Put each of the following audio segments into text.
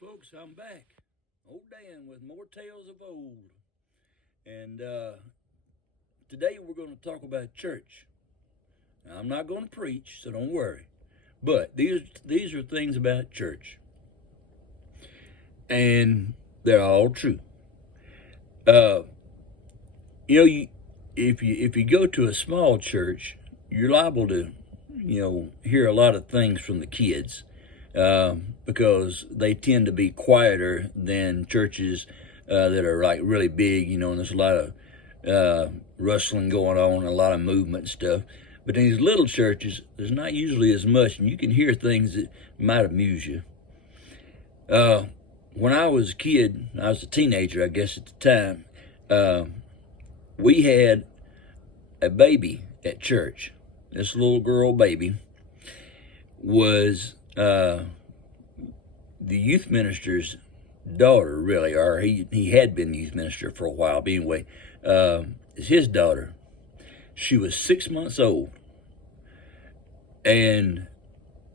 folks, I'm back. Old Dan with more tales of old. And today we're going to talk about church. Now, I'm not going to preach, so don't worry. But these are things about church. And they're all true. Uh, if you go to a small church, you're liable to, hear a lot of things from the kids. Because they tend to be quieter than churches that are like really big, and there's a lot of rustling going on, a lot of movement and stuff. But in these little churches, there's not usually as much, and you can hear things that might amuse you. When I was a kid, I was a teenager, I guess at the time, we had a baby at church. This little girl baby was the youth minister's daughter, really, or he had been the youth minister for a while, but anyway, it's his daughter. She was 6 months old, and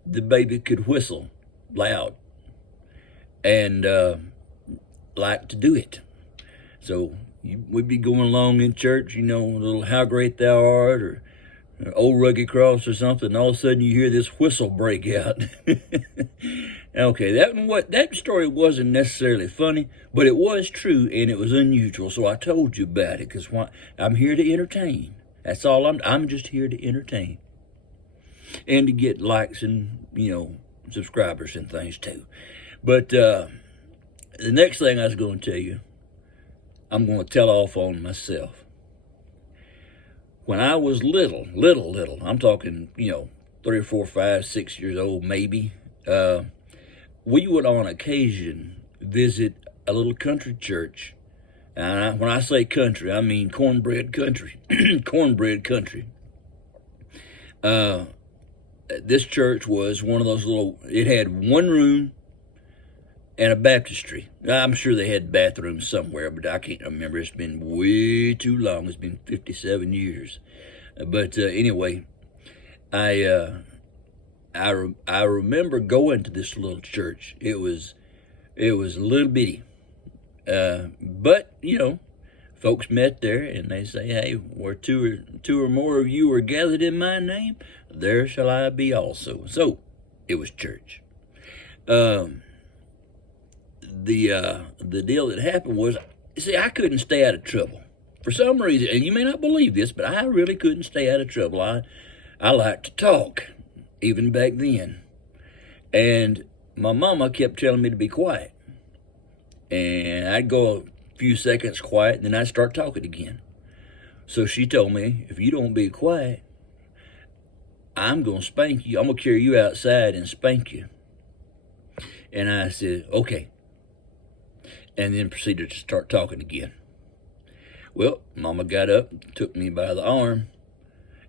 the baby could whistle loud and like to do it. So we'd be going along in church, a little How Great Thou Art, or Old Rugged Cross or something, and all of a sudden you hear this whistle break out. Okay, that story wasn't necessarily funny, but it was true and it was unusual, so I told you about it, because I'm here to entertain. That's all I'm just here to entertain. And to get likes and, subscribers and things too. But the next thing I was going to tell you, I'm going to tell off on myself. When I was little, I'm talking, 3 or 4, 5, 6 years old, maybe, we would on occasion visit a little country church. And when I say country, I mean cornbread country. Cornbread country. This church was one of those it had one room and a baptistry. I'm sure they had bathrooms somewhere, but I can't remember. It's been way too long. It's been 57 years. But anyway, I remember going to this little church. It was a little bitty. But, folks met there and they say, hey, where two or more of you are gathered in my name, there shall I be also. So it was church. The deal that happened was, I couldn't stay out of trouble. For some reason, and you may not believe this, but I really couldn't stay out of trouble. I like to talk, even back then. And my mama kept telling me to be quiet. And I'd go a few seconds quiet, and then I'd start talking again. So she told me, if you don't be quiet, I'm going to spank you. I'm going to carry you outside and spank you. And I said, okay. And then proceeded to start talking again. Well, Mama got up, took me by the arm,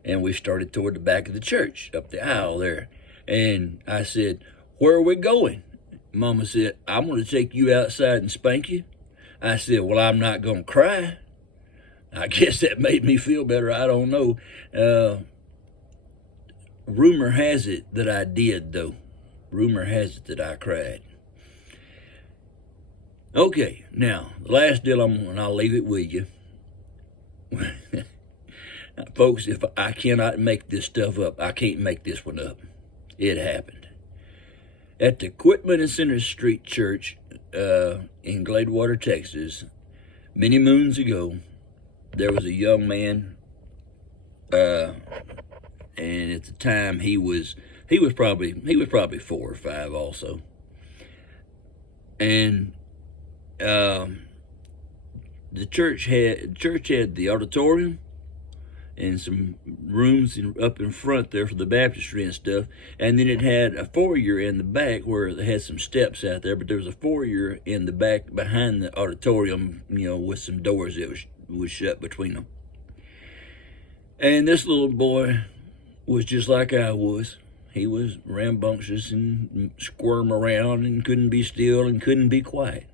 and we started toward the back of the church, up the aisle there. And I said, where are we going? Mama said, I'm going to take you outside and spank you. I said, well, I'm not going to cry. I guess that made me feel better. I don't know. Rumor has it that I did, though. Rumor has it that I cried. Okay, now, the last deal and I'll leave it with you. Now, folks, if I cannot make this stuff up, I can't make this one up. It happened. At the Quitman and Center Street Church in Gladewater, Texas, many moons ago, there was a young man, and at the time he was probably 4 or 5 also. And the church had the auditorium and some rooms up in front there for the baptistry and stuff. And then it had a foyer in the back where they had some steps out there, but there was a foyer in the back behind the auditorium, with some doors that was shut between them. And this little boy was just like I was. He was rambunctious and squirm around and couldn't be still and couldn't be quiet.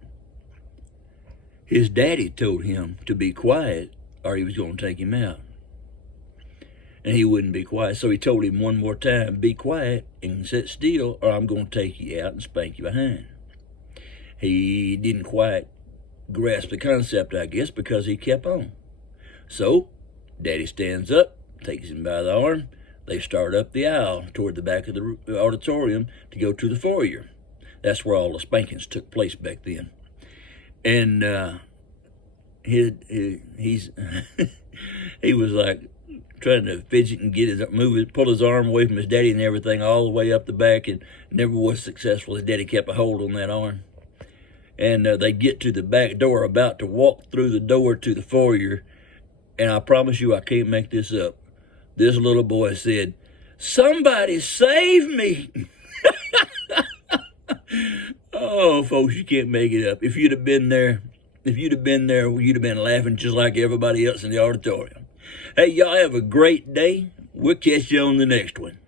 His daddy told him to be quiet or he was going to take him out. And he wouldn't be quiet. So he told him one more time, be quiet and sit still or I'm going to take you out and spank you behind. He didn't quite grasp the concept, I guess, because he kept on. So, Daddy stands up, takes him by the arm. They start up the aisle toward the back of the auditorium to go to the foyer. That's where all the spankings took place back then. And he's he was like trying to fidget and pull his arm away from his daddy and everything all the way up the back, and never was successful. His daddy kept a hold on that arm. And they get to the back door, about to walk through the door to the foyer, and I promise you, I can't make this up. This little boy said, "Somebody save me." Oh, folks, you can't make it up. If you'd have been there, you'd have been laughing just like everybody else in the auditorium. Hey, y'all have a great day. We'll catch you on the next one.